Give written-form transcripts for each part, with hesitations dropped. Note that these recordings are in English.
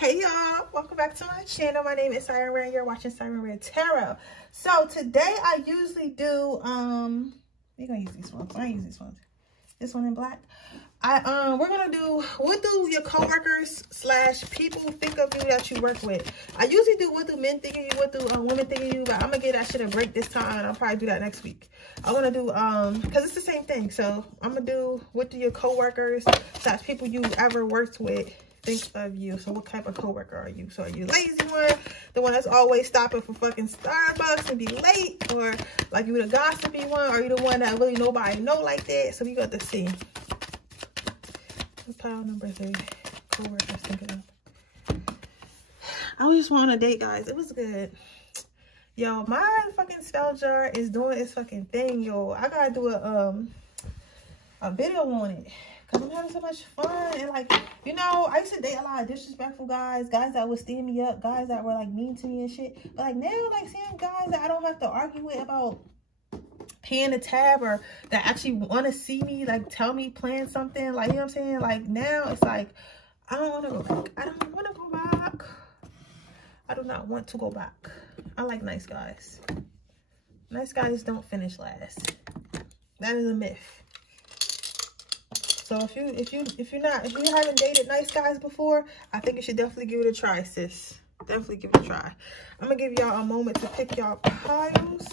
Hey y'all, welcome back to my channel. My name is Siren Redd. You're watching Siren Redd Tarot. So today I usually do we're gonna use these ones. I use these ones. This one in black. We're gonna do what do your coworkers / people think of you that you work with. I usually do what do men think of you, what do women think of you, but I'm gonna give that shit a break this time and I'll probably do that next week. I wanna do because it's the same thing. So I'm gonna do what do your coworkers / people you ever worked with think of you. So what type of coworker are you? So are you lazy one, the one that's always stopping for fucking Starbucks and be late, or like you the gossipy one, or you the one that really nobody know like that? So we got to see. What's pile number 3? Coworkers thinking of. I was just on a date, guys. It was good. Yo, my fucking spell jar is doing its fucking thing, yo. I gotta do a video on it. I'm having so much fun, and like, you know, I used to date a lot of disrespectful guys that would stand me up, guys that were like mean to me and shit. But like now, like seeing guys that I don't have to argue with about paying the tab, or that actually want to see me, like tell me plan something, like, you know what I'm saying? Like now it's like I don't want to go back. I don't want to go back. I do not want to go back. I like nice guys. Nice guys don't finish last. That is a myth. So if you haven't dated nice guys before, I think you should definitely give it a try, sis. Definitely give it a try. I'm gonna give y'all a moment to pick y'all piles.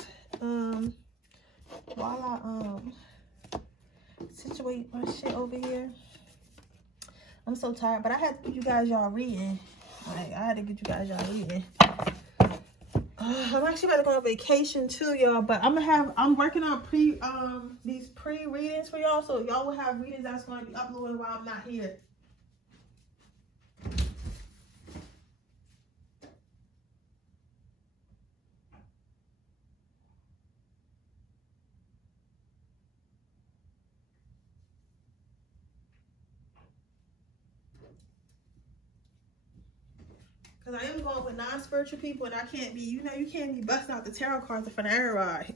While I situate my shit over here. I'm so tired, but I had to get you guys y'all reading. Like I had to get you guys y'all reading. I'm actually about to go on vacation too, y'all, but I'm working on these pre-readings for y'all, so y'all will have readings that's going to be uploaded while I'm not here. Because I am going with non-spiritual people, and I can't be, you know, you can't be busting out the tarot cards in front of everybody.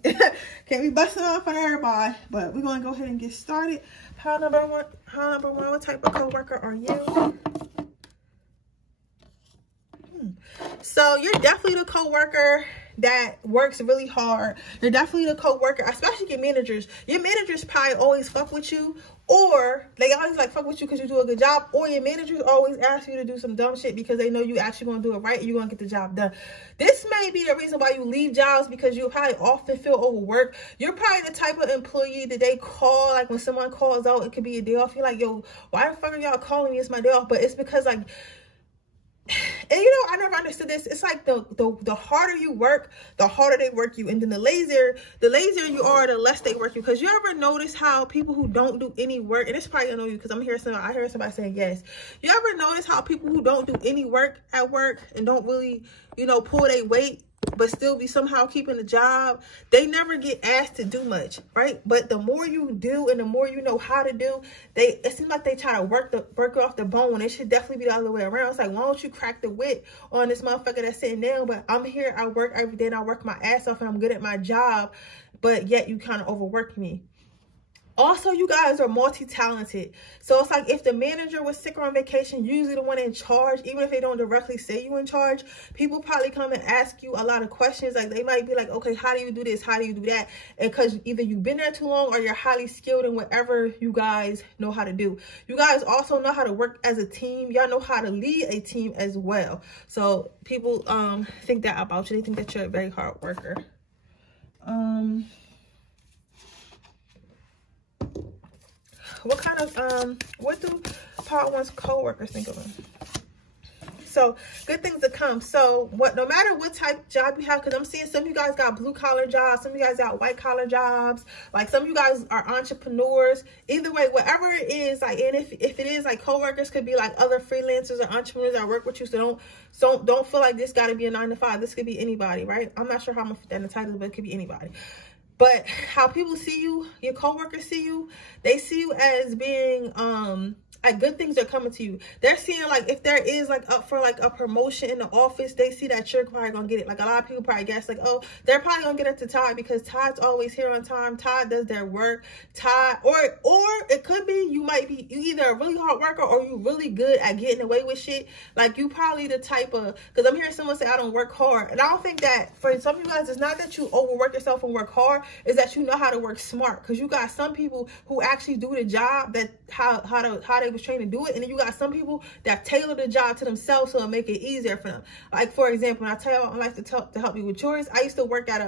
Can't be busting out in front of everybody. But we're going to go ahead and get started. Pile number one, what type of coworker are you? So you're definitely the coworker that works really hard. You're definitely the coworker, especially your managers. Your managers probably always fuck with you, or they always like fuck with you because you do a good job, or your managers always ask you to do some dumb shit because they know you actually gonna do it right and you're gonna get the job done. This may be the reason why you leave jobs, because you probably often feel overworked. You're probably the type of employee that they call, like when someone calls out, it could be a day off. You're like, yo, why the fuck are y'all calling me? It's my day off. But it's because like, and you know, I never understood this. It's like the harder you work, the harder they work you, and then the lazier you are, the less they work you. Because you ever notice how people who don't do any work, and it's probably gonna know you because I hear somebody saying yes. You ever notice how people who don't do any work at work and don't really, you know, pull their weight, but still be somehow keeping the job, they never get asked to do much, right? But the more you do and the more you know how to do, it seems like they try to work off the bone. It should definitely be the other way around. It's like, why don't you crack the whip on this motherfucker that's sitting down? But I'm here, I work every day, and I work my ass off, and I'm good at my job, but yet you kind of overwork me. Also, you guys are multi-talented. So it's like if the manager was sick or on vacation, usually the one in charge, even if they don't directly say you in charge, people probably come and ask you a lot of questions. Like they might be like, okay, how do you do this? How do you do that? And because either you've been there too long or you're highly skilled in whatever you guys know how to do. You guys also know how to work as a team. Y'all know how to lead a team as well. So people think that about you. They think that you're a very hard worker. What kind of, what do Part 1's co-workers think of them? So, good things to come. So, no matter what type of job you have, because I'm seeing some of you guys got blue-collar jobs, some of you guys got white-collar jobs, like some of you guys are entrepreneurs. Either way, whatever it is, like, and if it is, like, co-workers could be, like, other freelancers or entrepreneurs that work with you, so don't feel like this got to be a 9 to 5. This could be anybody, right? I'm not sure how I'm going to fit that in the title, but it could be anybody. But how people see you, your coworkers see you, they see you as being like good things are coming to you. They're seeing like if there is like up for like a promotion in the office, they see that you're probably gonna get it. Like a lot of people probably guess like, oh, they're probably gonna get it to Todd because Todd's always here on time. Todd does their work. Todd, or it could be you either a really hard worker or you really good at getting away with shit. Like you probably the type of, because I'm hearing someone say I don't work hard, and I don't think that for some of you guys it's not that you overwork yourself and work hard, is that you know how to work smart. Because you got some people who actually do the job that how they was trained to do it, and then you got some people that tailor the job to themselves so it'll make it easier for them. Like for example, when I tell you I like to help you with chores, I used to work at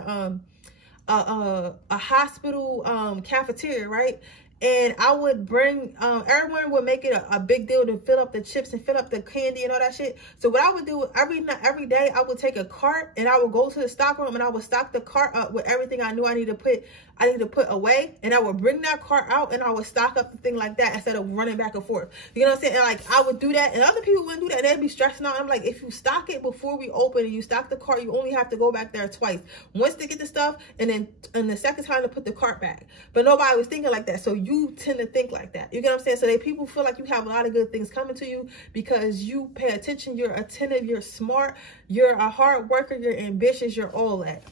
a hospital cafeteria, right? And I would bring, everyone would make it a big deal to fill up the chips and fill up the candy and all that shit. So what I would do every day, I would take a cart and I would go to the stock room and I would stock the cart up with everything I knew I need to put away. And I would bring that cart out and I would stock up the thing like that instead of running back and forth. You know what I'm saying? And like I would do that and other people wouldn't do that. They'd be stressing out. I'm like, if you stock it before we open and you stock the cart, you only have to go back there twice. Once to get the stuff and then the second time to put the cart back. But nobody was thinking like that. So you tend to think like that. You get what I'm saying? So people feel like you have a lot of good things coming to you because you pay attention, you're attentive, you're smart, you're a hard worker, you're ambitious, you're all that.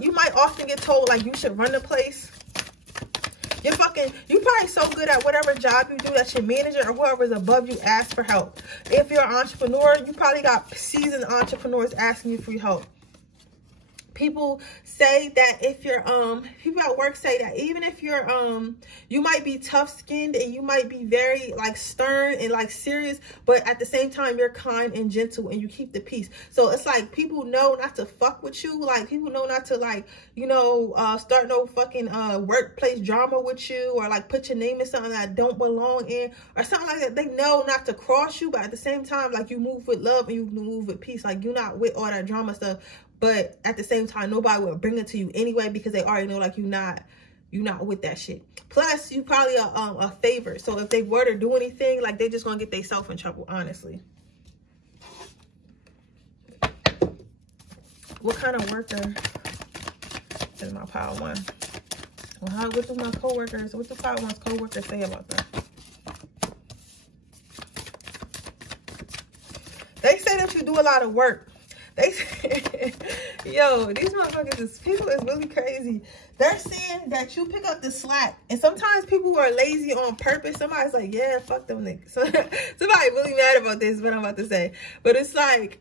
You might often get told like you should run the place. You probably so good at whatever job you do that your manager or whoever's above you asks for help. If you're an entrepreneur, you probably got seasoned entrepreneurs asking you for your help. People say that if you're, people at work say that even if you're, you might be tough-skinned and you might be very, like, stern and, like, serious, but at the same time, you're kind and gentle and you keep the peace. So it's like people know not to fuck with you. Like, people know not to, like, you know, start no fucking workplace drama with you or, like, put your name in something that don't belong in or something like that. They know not to cross you, but at the same time, like, you move with love and you move with peace. Like, you're not with all that drama stuff. But at the same time, nobody will bring it to you anyway because they already know like you're not with that shit. Plus, you probably a favorite. So if they were to do anything, like they just gonna get themselves in trouble, honestly. What kind of worker is my pile one? Well, what do my coworkers? What do pile one's coworkers say about that? They say that you do a lot of work. They say, yo, these motherfuckers, people is really crazy. They're saying that you pick up the slack. And sometimes people are lazy on purpose. Somebody's like, yeah, fuck them niggas. Somebody really mad about this, what I'm about to say. But it's like,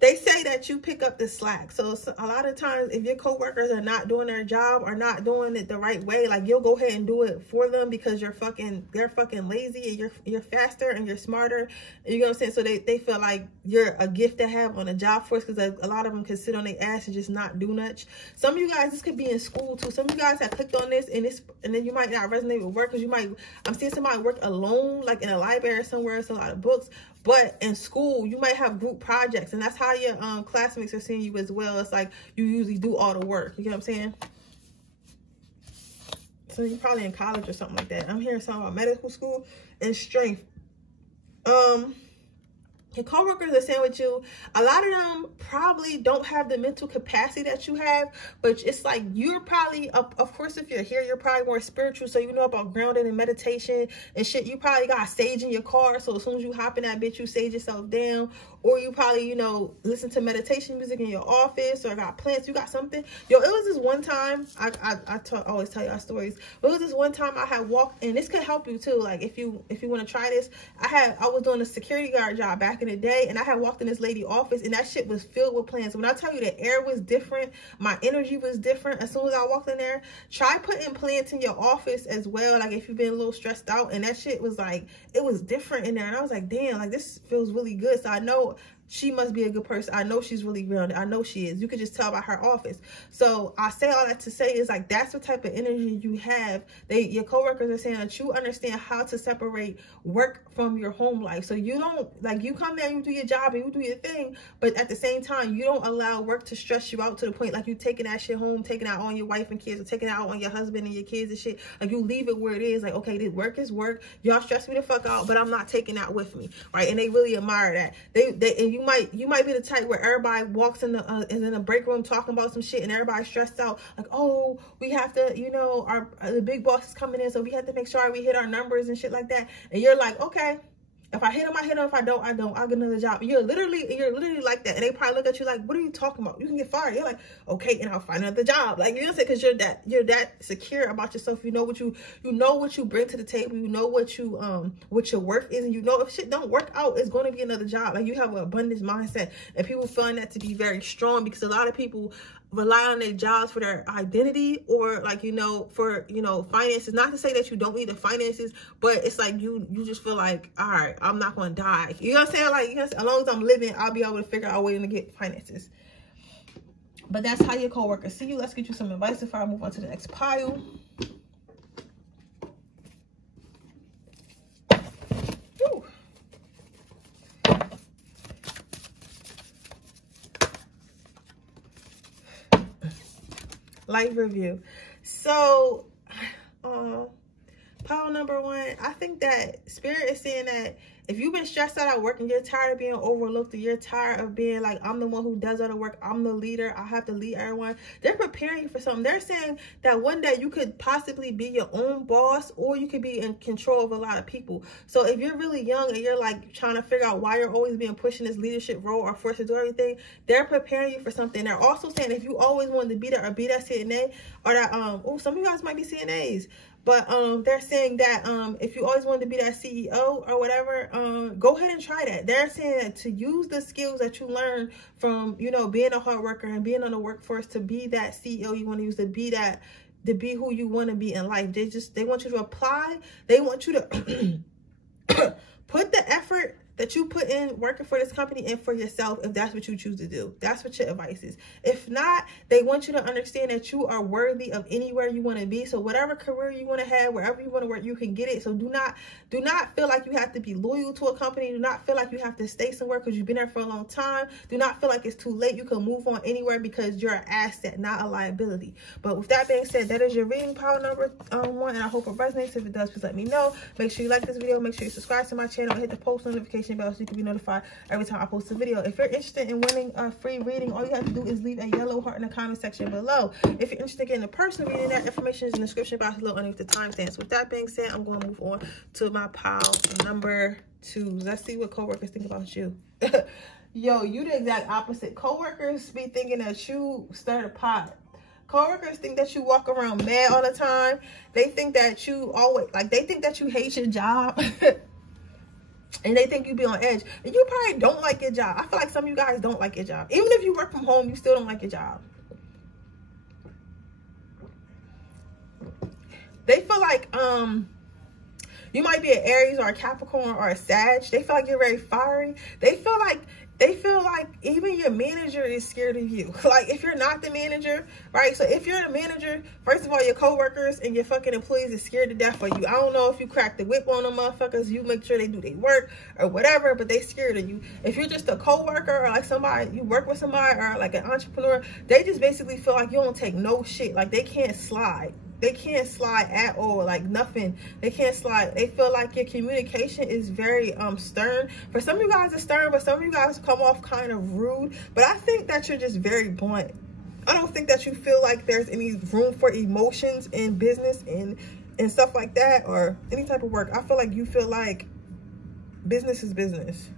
they say that you pick up the slack. So a lot of times if your coworkers are not doing their job or not doing it the right way, like you'll go ahead and do it for them because they're fucking lazy and you're faster and you're smarter. You know what I'm saying? So they feel like you're a gift to have on a job force because a lot of them can sit on their ass and just not do much. Some of you guys, this could be in school too. Some of you guys have clicked on this and then you might not resonate with work because I'm seeing somebody work alone, like in a library somewhere. It's a lot of books. But in school, you might have group projects, and that's how your classmates are seeing you as well. It's like you usually do all the work. You know what I'm saying? So you're probably in college or something like that. I'm hearing something about medical school and strength. Your coworkers are saying with you, a lot of them probably don't have the mental capacity that you have, but it's like you're probably, of course, if you're here, you're probably more spiritual, so you know about grounding and meditation and shit. You probably got sage in your car, so as soon as you hop in that bitch, you sage yourself down. Or you probably, you know, listen to meditation music in your office or got plants. You got something. Yo, it was this one time, I always tell y'all stories. But it was this one time I had walked, and this could help you too. Like if you want to try this, I was doing a security guard job back in the day, and I had walked in this lady's office, and that shit was filled with plants. When I tell you the air was different, my energy was different. As soon as I walked in there, try putting plants in your office as well. Like if you've been a little stressed out, and that shit was like, it was different in there. And I was like, damn, like this feels really good. So I know she must be a good person. I know she's really grounded. I know she is. You could just tell by her office. So I say all that to say is like, that's what type of energy you have. Your coworkers are saying that you understand how to separate work from your home life. So you don't, like, you come there, you do your job and you do your thing, but at the same time, you don't allow work to stress you out to the point like you taking that shit home, taking out on your wife and kids, or taking out on your husband and your kids and shit. Like you leave it where it is. Like, okay, this work is work. Y'all stress me the fuck out, but I'm not taking that with me, right? And they really admire that. And you might be the type where everybody walks in the is in the break room talking about some shit, and everybody's stressed out, like, oh, we have to, you know, the big boss is coming in, so we have to make sure we hit our numbers and shit like that. And you're like, okay, if I hit them, I hit them. If I don't, I don't. I'll get another job. You're literally like that. And they probably look at you like, what are you talking about? You can get fired. You're like, okay, and I'll find another job. Like, you know what I'm saying? Because you're that secure about yourself. You know what you bring to the table. You know what your worth is, and you know if shit don't work out, it's going to be another job. Like, you have an abundance mindset, and people find that to be very strong, because a lot of people rely on their jobs for their identity, or like, you know, for, you know, finances. Not to say that you don't need the finances, but it's like you just feel like, all right, I'm not going to die. You know what I'm saying? Like, you know, as long as I'm living, I'll be able to figure out a way to get finances. But that's how your coworkers see you. Let's get you some advice before I move on to the next pile. Whew. Life review. So pile number 1, I think that Spirit is saying that if you've been stressed out at work and you're tired of being overlooked, or you're tired of being like, I'm the one who does all the work, I'm the leader, I have to lead everyone, they're preparing you for something. They're saying that one day you could possibly be your own boss, or you could be in control of a lot of people. So if you're really young and you're like trying to figure out why you're always being pushed in this leadership role or forced to do everything, they're preparing you for something. They're also saying if you always wanted to be that, or be that CNA, or that some of you guys might be CNAs, but they're saying that if you always wanted to be that CEO or whatever, go ahead and try that. They're saying that to use the skills that you learn from, you know, being a hard worker and being on the workforce, to be that CEO you want to use, to be who you want to be in life. They want you to apply. They want you to put the effort that you put in working for this company and for yourself, if that's what you choose to do. That's what your advice is. If not, they want you to understand that you are worthy of anywhere you want to be. So whatever career you want to have, wherever you want to work, you can get it. So do not feel like you have to be loyal to a company. Do not feel like you have to stay somewhere because you've been there for a long time. Do not feel like it's too late. You can move on anywhere because you're an asset, not a liability. But with that being said, that is your reading pile number 1, and I hope it resonates. If it does, please let me know. Make sure you like this video. Make sure you subscribe to my channel and hit the post notification bell so you can be notified every time I post a video. If you're interested in winning a free reading, all you have to do is leave a yellow heart in the comment section below. If you're interested in getting a personal reading, that information is in the description box below underneath the timestamps. With that being said, I'm going to move on to my pile number 2. Let's see what coworkers think about you. Yo, you the exact opposite. Coworkers be thinking that you stir the pot. Coworkers think that you walk around mad all the time. They think that you always, like, they think that you hate your job. And they think you be on edge. And you probably don't like your job. I feel like some of you guys don't like your job. Even if you work from home, you still don't like your job. They feel like you might be an Aries or a Capricorn or a Sag. They feel like you're very fiery. They feel like even your manager is scared of you. Like, if you're not the manager, right? So if you're the manager, first of all, your coworkers and your fucking employees is scared to death of you. I don't know if you crack the whip on them motherfuckers, you make sure they do their work or whatever, but they scared of you. If you're just a coworker, or like somebody, you work with somebody, or like an entrepreneur, they just basically feel like you don't take no shit. Like, they can't slide. They can't slide at all, like nothing. They can't slide. They feel like your communication is very stern. For some of you guys, it's stern, but some of you guys come off kind of rude. But I think that you're just very blunt. I don't think that you feel like there's any room for emotions in business and stuff like that, or any type of work. I feel like you feel like business is business,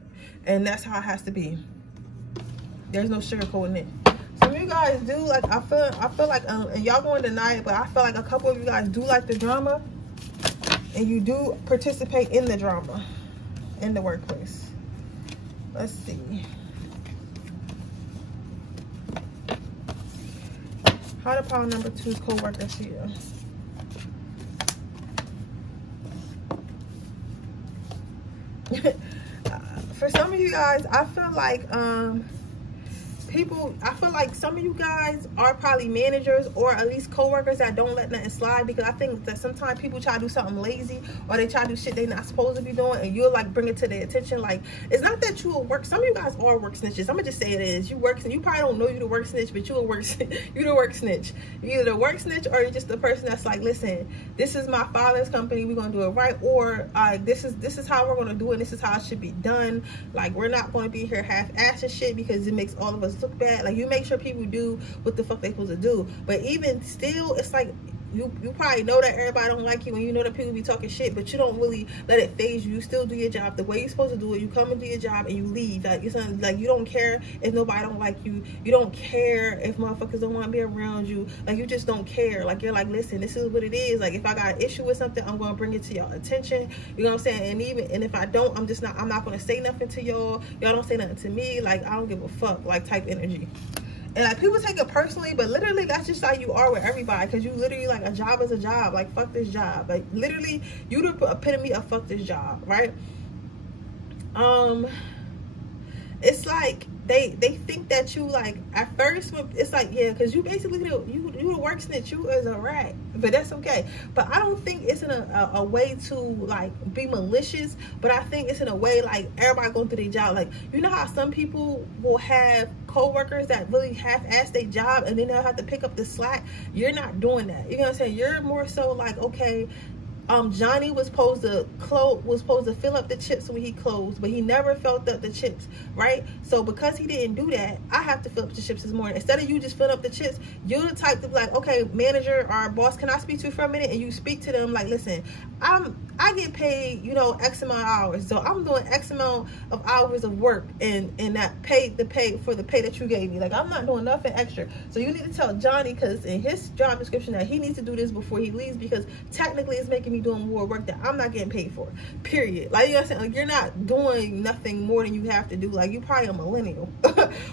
and that's how it has to be. There's no sugarcoating it. Some of you guys do, like, I feel like, and y'all going to deny it, but I feel like a couple of you guys do like the drama, and you do participate in the drama in the workplace. Let's see. How do pile number 2's co-workers here? For some of you guys, I feel like, people, I feel like some of you guys are probably managers or at least co-workers that don't let nothing slide, because I think that sometimes people try to do something lazy or they try to do shit they not supposed to be doing, and you'll like bring it to their attention. Like, it's not that you will work. Some of you guys are work snitches. I'm gonna just say it is. You work, and you probably don't know you the work snitch, but you a work you the work snitch. You either the work snitch or you're just the person that's like, listen, this is my father's company, we're gonna do it right, or this is how we're gonna do it, this is how it should be done. Like, we're not gonna be here half-assed and shit because it makes all of us look bad. Like, you make sure people do what the fuck they supposed to do. But even still, it's like you probably know that everybody don't like you, and you know that people be talking shit, but you don't really let it phase you. You still do your job the way you're supposed to do it. You come and do your job and you leave. Like, it's not, like, you don't care if nobody don't like you. You don't care if motherfuckers don't want to be around you. Like, you just don't care. Like, you're like, listen, this is what it is. Like, if I got an issue with something, I'm gonna bring it to y'all attention. You know what I'm saying? And if I don't, I'm not gonna say nothing to y'all. Y'all don't say nothing to me. Like, I don't give a fuck, like, type energy. And like, people take it personally, but literally that's just how you are with everybody, because you literally, like, a job is a job. Like, fuck this job. Like, literally, you the epitome of fuck this job, right? It's like they think that you, like, at first, it's like, yeah, because you basically you the work snitch, you is a rat, but that's okay. But I don't think it's in a way to, like, be malicious, but I think it's in a way, like, everybody going through their job. Like, you know how some people will have co-workers that really half-ass their job and then they'll have to pick up the slack? You're not doing that. You know what I'm saying? You're more so like, okay, Johnny was supposed to fill up the chips when he closed, but he never filled up the chips, right? So because he didn't do that, I have to fill up the chips this morning. Instead of you just filling up the chips, you're the type to be like, okay, manager or boss, can I speak to you for a minute? And you speak to them like, listen, I get paid, you know, X amount of hours, so I'm doing X amount of hours of work, and that paid the pay for the pay that you gave me. Like, I'm not doing nothing extra. So you need to tell Johnny, because in his job description, that he needs to do this before he leaves, because technically it's making me doing more work that I'm not getting paid for, period. Like, you know what I'm saying? Like, you're not doing nothing more than you have to do. Like, you probably a millennial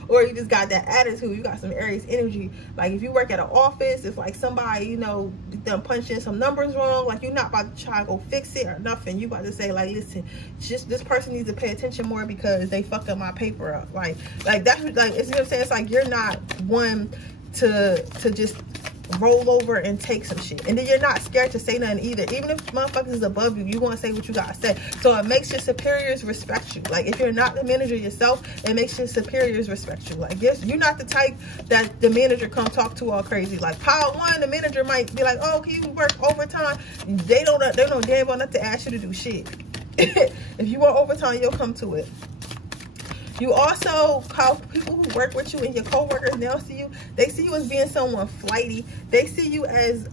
or you just got that attitude, you got some Aries energy. Like, if you work at an office, if like somebody, you know, done punched in some numbers wrong, like, you're not about to try to go fix it or nothing. You about to say, like, listen, just this person needs to pay attention more because they fucked up my paper up. Like that's, like, it's, you know what I'm saying? It's like, you're not one to just roll over and take some shit, and then you're not scared to say nothing either. Even if motherfuckers is above you, you want to say what you gotta say. So it makes your superiors respect you. Like, if you're not the manager yourself, it makes your superiors respect you. Like, yes, you're not the type that the manager come talk to all crazy. Like, pile one, the manager might be like, oh, can you work overtime? They don't damn well not to ask you to do shit. If you want overtime, you'll come to it. You also call people who work with you and your co-workers now see you. They see you as being someone flighty. They see you as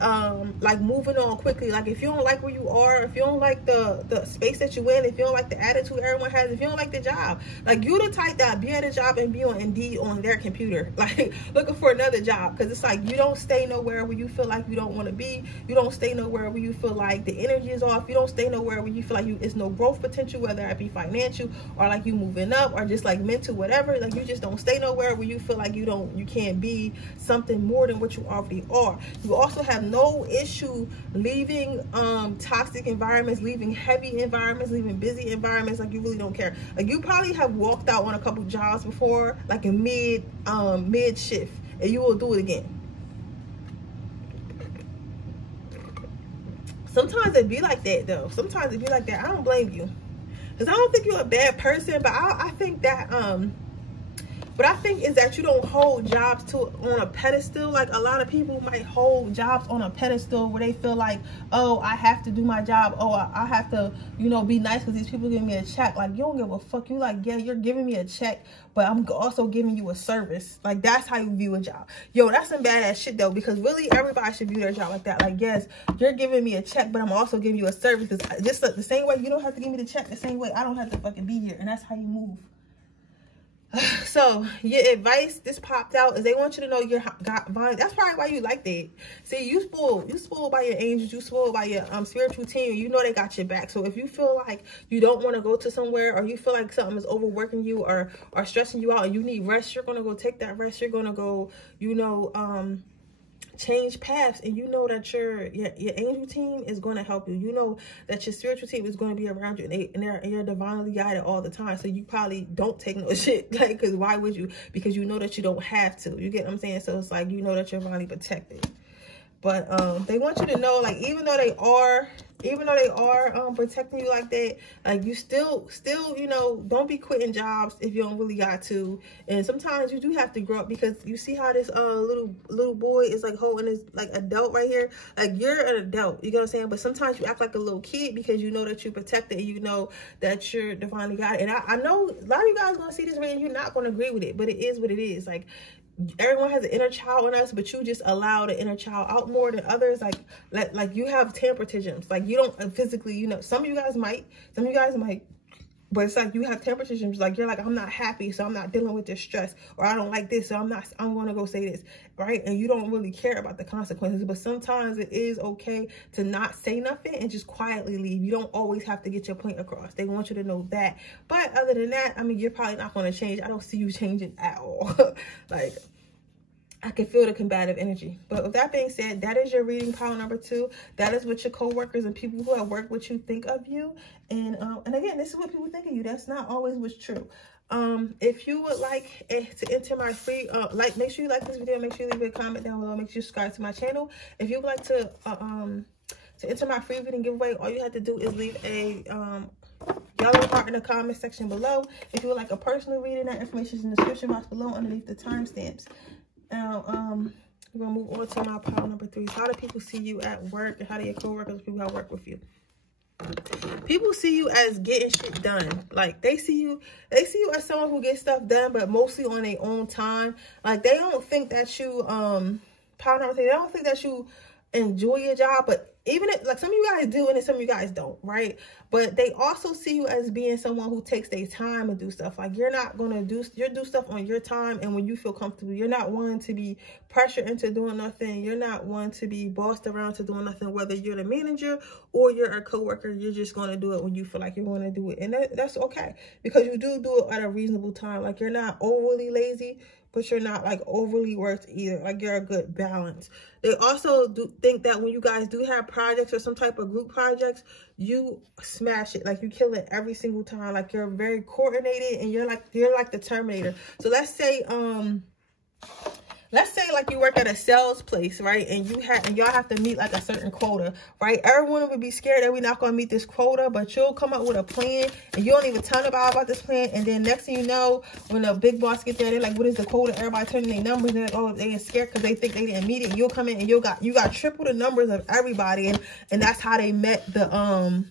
like moving on quickly. Like, if you don't like where you are, if you don't like the space that you in, if you don't like the attitude everyone has, if you don't like the job, like, you the type that be at a job and be on Indeed on their computer, like, looking for another job. Because it's like, you don't stay nowhere where you feel like you don't want to be. You don't stay nowhere where you feel like the energy is off. You don't stay nowhere where you feel like it's no growth potential, whether it be financial or like you moving up or just like mental, whatever. Like, you just don't stay nowhere where you feel like you can't be something more than what you already are. You also have no issue leaving toxic environments, leaving heavy environments, leaving busy environments. Like, you really don't care. Like, you probably have walked out on a couple jobs before, like in mid shift, and you will do it again. Sometimes it be like that though. Sometimes it be like that. I don't blame you, because I don't think you're a bad person, but I think that what I think is that you don't hold jobs on a pedestal. Like, a lot of people might hold jobs on a pedestal where they feel like, oh, I have to do my job. Oh, I have to, you know, be nice because these people give me a check. Like, you don't give a fuck. You like, yeah, you're giving me a check, but I'm also giving you a service. Like, that's how you view a job. Yo, that's some badass shit though, because really everybody should view their job like that. Like, yes, you're giving me a check, but I'm also giving you a service. Because just the same way you don't have to give me the check, the same way I don't have to fucking be here. And that's how you move. So your advice, this popped out, is they want you to know your vine. That's probably why you like that. See, you spoiled by your angels, you spoiled by your spiritual team. You know they got your back. So if you feel like you don't want to go to somewhere, or you feel like something is overworking you or stressing you out and you need rest, you're gonna go take that rest. You're gonna go, you know, change paths, and you know that your angel team is going to help you. You know that your spiritual team is going to be around you, and you're divinely guided all the time. So you probably don't take no shit, like, because why would you? Because you know that you don't have to. You get what I'm saying? So it's like, you know that you're divinely protected. But they want you to know, like, even though they are protecting you like that, like, you still, you know, don't be quitting jobs if you don't really got to. And sometimes you do have to grow up, because you see how this little boy is like holding his like adult right here. Like, you're an adult, you know what I'm saying? But sometimes you act like a little kid because you know that you're protected, and you know that you're divinely guided. And I know a lot of you guys gonna see this video and you're not gonna agree with it, but it is what it is. Like, everyone has an inner child in us, but you just allow the inner child out more than others. Like you have temper tantrums. Like, you don't physically, you know, some of you guys might, but it's like you have temper tantrums. Like, you're like, I'm not happy, so I'm not dealing with this stress, or I don't like this, so I'm going to go say this, right? And you don't really care about the consequences. But sometimes it is okay to not say nothing and just quietly leave. You don't always have to get your point across. They want you to know that. But other than that, I mean, you're probably not going to change. I don't see you changing at all. Like, I can feel the combative energy. But with that being said, that is your reading pile number 2. That is what your co-workers and people who have worked with you think of you. And again, this is what people think of you. That's not always what's true. If you would like to enter my free, make sure you like this video. Make sure you leave a comment down below. Make sure you subscribe to my channel. If you would like to enter my free reading giveaway, all you have to do is leave a yellow heart in the comment section below. If you would like a personal reading, that information is in the description box below underneath the timestamps. Now, we're going to move on to my pile number 3. How do people see you at work, and how do your co-workers, people who work with you? People see you as getting shit done. Like, they see you as someone who gets stuff done, but mostly on their own time. Like, they don't think that you, pile number 3, they don't think that you enjoy your job, but even if, like, some of you guys do, and then some of you guys don't, right? But they also see you as being someone who takes their time and do stuff. Like, you're not gonna do stuff on your time and when you feel comfortable. You're not one to be pressured into doing nothing. You're not one to be bossed around to doing nothing. Whether you're the manager or you're a coworker, you're just gonna do it when you feel like you want to do it, and that's okay, because you do it at a reasonable time. Like, you're not overly lazy, but you're not like overly worked either. Like, you're a good balance. They also do think that when you guys do have projects or some type of group projects, you smash it. Like, you kill it every single time. Like, you're very coordinated, and you're like the Terminator. So let's say like you work at a sales place, right? And y'all have to meet like a certain quota, right? Everyone would be scared that we're not going to meet this quota, but you'll come up with a plan, and you don't even tell nobody about this plan. And then next thing you know, when the big boss get there, they're like, what is the quota? Everybody turning their numbers, and they're like, oh, they get scared because they think they didn't meet it. And you'll come in and you got triple the numbers of everybody, and that's how they met the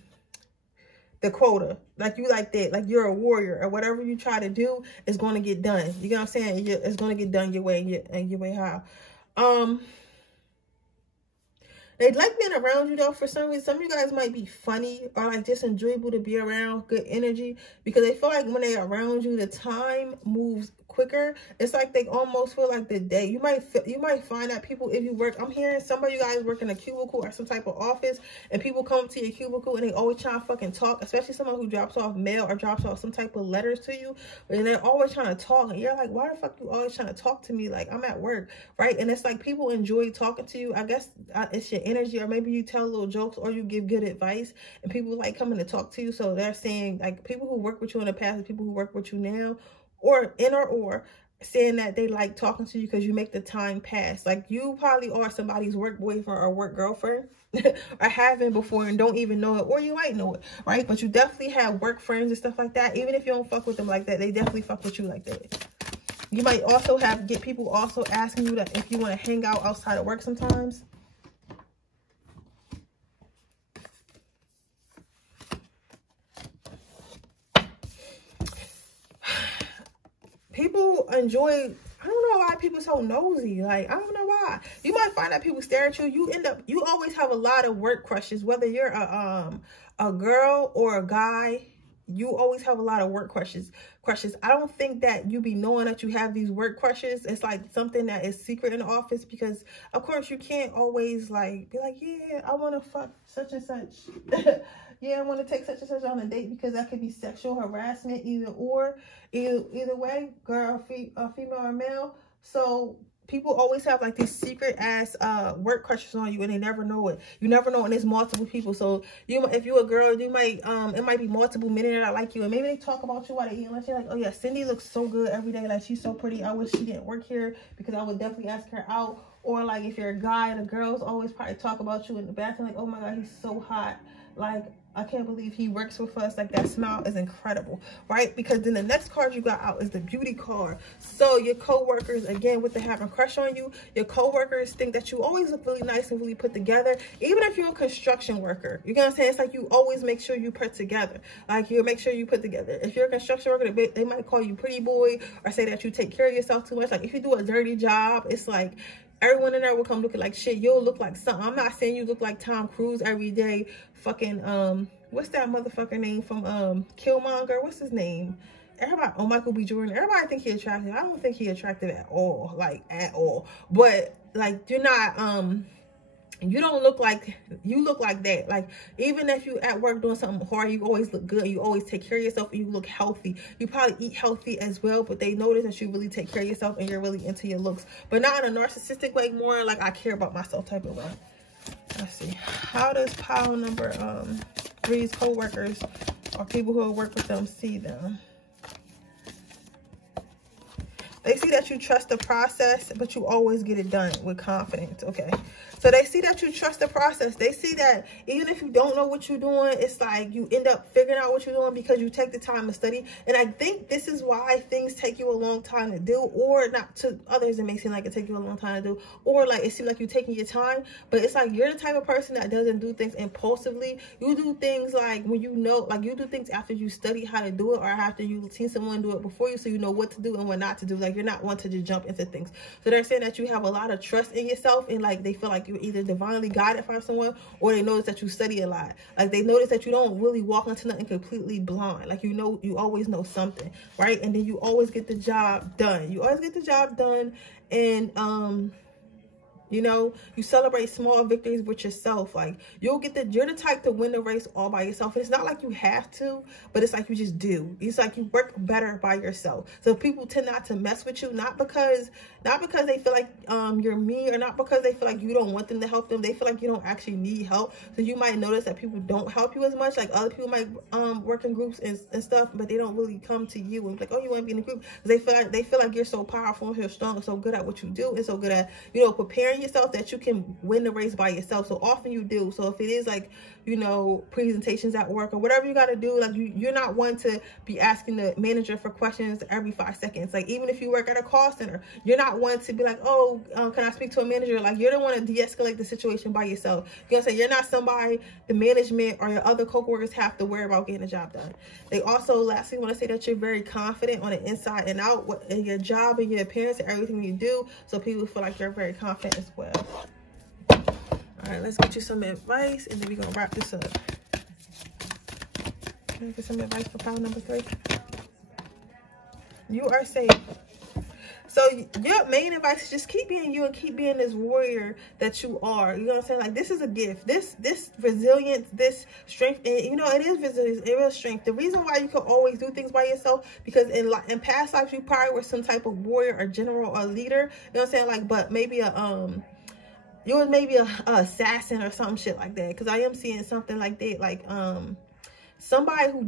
quota. Like, you like that. Like, you're a warrior, or whatever you try to do is going to get done. You know what I'm saying? It's going to get done your way, and your way how. They like being around you, though, for some reason. Some of you guys might be funny or like just enjoyable to be around, good energy, because they feel like when they're around you, the time moves quicker. It's like they almost feel like the day. You might find that people, if you work, I'm hearing some of you guys work in a cubicle or some type of office, and people come to your cubicle and they always trying to fucking talk, especially someone who drops off mail or drops off some type of letters to you, and they're always trying to talk, and you're like, why the fuck you always trying to talk to me? Like, I'm at work, right? And it's like people enjoy talking to you. I guess it's your energy, or maybe you tell little jokes, or you give good advice, and people like coming to talk to you. So they're saying, like, people who work with you in the past and people who work with you now, or saying that they like talking to you because you make the time pass. Like, you probably are somebody's work boyfriend or work girlfriend or have been before and don't even know it, or you might know it, right? But you definitely have work friends and stuff like that. Even if you don't fuck with them like that, they definitely fuck with you like that. You might also get people also asking you that if you want to hang out outside of work sometimes. People enjoy, I don't know why people so nosy. Like, I don't know why. You might find that people stare at you. You always have a lot of work crushes, whether you're a girl or a guy. You always have a lot of work crushes. I don't think that you be knowing that you have these work crushes. It's like something that is secret in the office, because of course you can't always like be like, yeah, I want to fuck such and such. Yeah, I want to take such and such on a date, because that could be sexual harassment, either way, girl, female or male. So people always have like these secret ass work crushes on you, and they never know it. You never know, and it's multiple people. So if you're a girl, you might it might be multiple men that like you, and maybe they talk about you while they eat lunch. You're like, oh yeah, Cindy looks so good every day. Like, she's so pretty. I wish she didn't work here, because I would definitely ask her out. Or like, if you're a guy, the girls always probably talk about you in the bathroom, like, oh my god, he's so hot. Like, I can't believe he works with us. Like, that smile is incredible, right? Because then the next card you got out is the beauty card. So your co-workers, again, with the having a crush on you, your co-workers think that you always look really nice and really put together. Even if you're a construction worker, you know what I'm saying? It's like, you always make sure you put together. Like, you make sure you put together. If you're a construction worker, they might call you pretty boy, or say that you take care of yourself too much. Like, if you do a dirty job, it's like, everyone in there will come looking like shit. You'll look like something. I'm not saying you look like Tom Cruise every day. Fucking, what's that motherfucker name from, Killmonger? What's his name? Everybody, oh, Michael B. Jordan. Everybody think he attractive. I don't think he attractive at all. Like, at all. But, like, you're not, you don't look like, you look like that. Like, even if you at work doing something hard, you always look good. You always take care of yourself, and you look healthy. You probably eat healthy as well, but they notice that you really take care of yourself and you're really into your looks. But not in a narcissistic way, more like I care about myself type of way. Let's see. How does pile number 3's co-workers or people who work with them see them? They see that you trust the process, but you always get it done with confidence. Okay. So they see that you trust the process. They see that even if you don't know what you're doing, it's like you end up figuring out what you're doing because you take the time to study. And I think this is why things take you a long time to do, or not to others. It may seem like it takes you a long time to do, or like it seems like you're taking your time, but it's like you're the type of person that doesn't do things impulsively. You do things like when you know, like you do things after you study how to do it, or after you've seen someone do it before you, so you know what to do and what not to do. Like, you're not one to just jump into things. So they're saying that you have a lot of trust in yourself, and like they feel like you're either divinely guided by someone, or they notice that you study a lot. Like, they notice that you don't really walk into nothing completely blind. Like, you know, you always know something, right? And then you always get the job done. You always get the job done. And you know, you celebrate small victories with yourself. Like, you're the type to win the race all by yourself. And it's not like you have to, but it's like you just do. It's like you work better by yourself. So people tend not to mess with you, not because they feel like you're mean, or not because they feel like you don't want them to help them. They feel like you don't actually need help. So you might notice that people don't help you as much. Like, other people might work in groups and stuff, but they don't really come to you and be like, oh, you want to be in a group? They feel like you're so powerful and you're strong and so good at what you do, and so good at, you know, preparing yourself that you can win the race by yourself. So often you do. So if it is like, you know, presentations at work or whatever you got to do, like you're not one to be asking the manager for questions every 5 seconds. Like, even if you work at a call center, you're not one to be like, oh, can I speak to a manager? Like, you're the one to de-escalate the situation by yourself. You know what I'm saying? You're not somebody the management or your other co-workers have to worry about getting the job done. They also, lastly, want to say that you're very confident on the inside and out in your job and your appearance and everything you do. So people feel like you're very confident as well. All right, let's get you some advice, and then we're going to wrap this up. Can I get some advice for pile number 3? You are safe. So your main advice is just keep being you and keep being this warrior that you are. You know what I'm saying? Like, this is a gift. This resilience, this strength, and you know, it is resilience, it is strength. The reason why you can always do things by yourself, because in past lives you probably were some type of warrior or general or leader. You know what I'm saying? Like, but maybe you was maybe a assassin or some shit like that. Because I am seeing something like that, like somebody who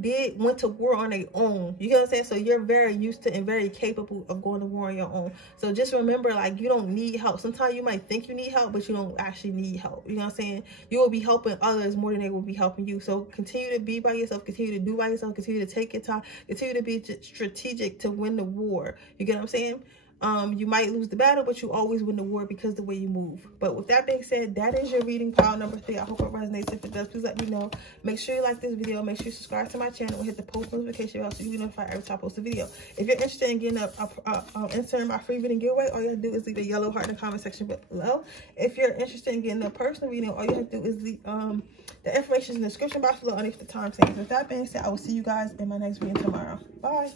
went to war on their own. You know what I'm saying? So you're very used to and very capable of going to war on your own. So just remember, like, you don't need help. Sometimes you might think you need help, but you don't actually need help. You know what I'm saying? You will be helping others more than they will be helping you. So continue to be by yourself, continue to do by yourself, continue to take your time, continue to be strategic to win the war. You get what I'm saying? You might lose the battle, but you always win the war because of the way you move. But with that being said, that is your reading pile number 3. I hope it resonates. If it does, please let me know. Make sure you like this video. Make sure you subscribe to my channel and hit the post notification bell so you get notified every time I post a video. If you're interested in getting entering my free reading giveaway, all you have to do is leave a yellow heart in the comment section below. If you're interested in getting a personal reading, all you have to do is leave the information in the description box below underneath the timestamps. With that being said, I will see you guys in my next reading tomorrow. Bye.